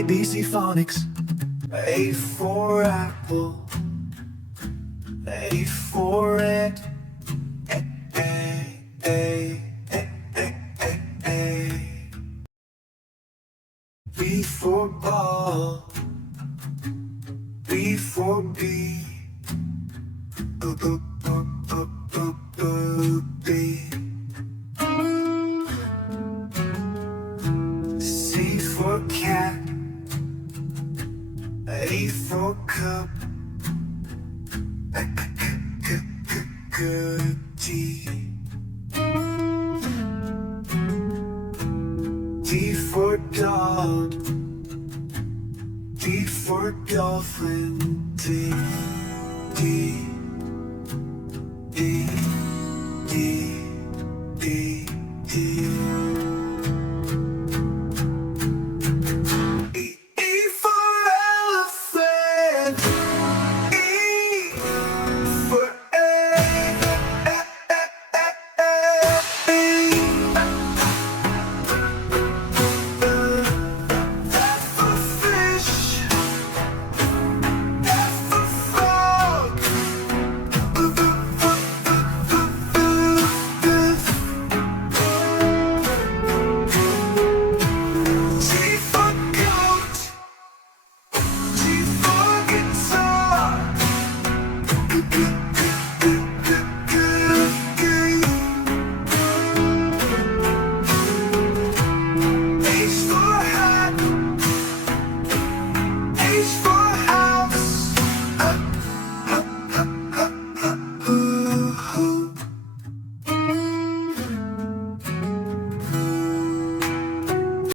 ABC Phonics. A for apple, A for ant, A, A, A, A, A, A. B for ball, B for bee, B, B, B, B, B, B, B. C for cat, A for cup, G. D for dog, D for dolphin, D, D, D.